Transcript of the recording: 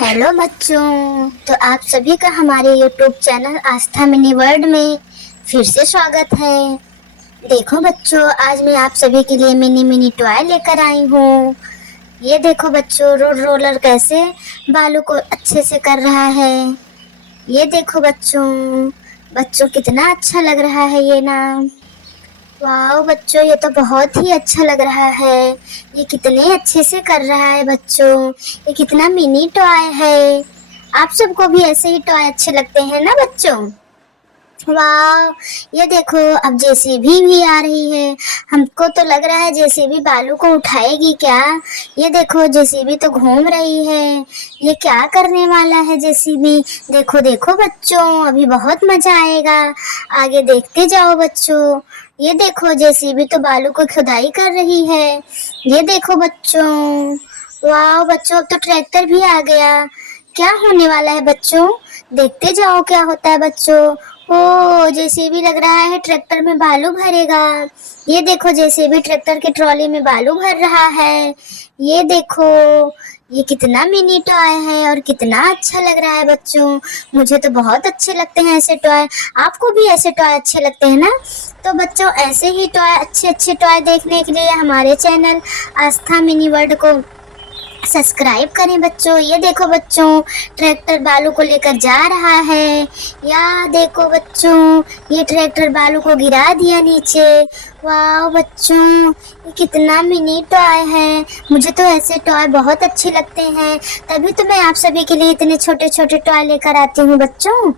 Hello बच्चों, तो आप सभी का हमारे यूट्यूब चैनल आस्था मिनी वर्ल्ड में फिर से स्वागत है। देखो बच्चों, आज मैं आप सभी के लिए मिनी मिनी टॉय लेकर आई हूँ। ये देखो बच्चों, रोड रोलर कैसे बालों को अच्छे से कर रहा है। ये देखो बच्चों, बच्चों कितना अच्छा लग रहा है ये ना। वाह बच्चों, ये तो बहुत ही अच्छा लग रहा है। ये कितने अच्छे से कर रहा है बच्चों। ये कितना मिनी टॉय है। आप सबको भी ऐसे ही टॉय अच्छे लगते हैं ना बच्चों। वाह, ये देखो अब जेसीबी भी आ रही है। हमको तो लग रहा है जेसीबी बालू को उठाएगी क्या। ये देखो जेसीबी तो घूम रही है। ये क्या करने वाला है जेसीबी। देखो देखो बच्चों, अभी बहुत मजा आएगा। आगे देखते जाओ बच्चों। ये देखो जेसीबी तो बालू को खुदाई कर रही है। ये देखो बच्चों, वाह बच्चों, अब तो ट्रैक्टर भी आ गया। क्या होने वाला है बच्चों, देखते जाओ क्या होता है बच्चों। ओ जेसीबी लग रहा है ट्रैक्टर में बालू भरेगा। ये देखो जेसीबी ट्रैक्टर के ट्रॉली में बालू भर रहा है। ये देखो, ये कितना मिनी टॉय है और कितना अच्छा लग रहा है बच्चों। मुझे तो बहुत अच्छे लगते हैं ऐसे टॉय। आपको भी ऐसे टॉय अच्छे लगते हैं ना। तो बच्चों, ऐसे ही टॉय, अच्छे अच्छे टॉय देखने के लिए हमारे चैनल आस्था मिनी वर्ल्ड को सब्सक्राइब करें बच्चों। ये देखो बच्चों, ट्रैक्टर बालू को लेकर जा रहा है। या देखो बच्चों, ये ट्रैक्टर बालू को गिरा दिया नीचे। वाह बच्चों, ये कितना मिनी टॉय है। मुझे तो ऐसे टॉय बहुत अच्छे लगते हैं, तभी तो मैं आप सभी के लिए इतने छोटे छोटे टॉय लेकर आती हूँ बच्चों।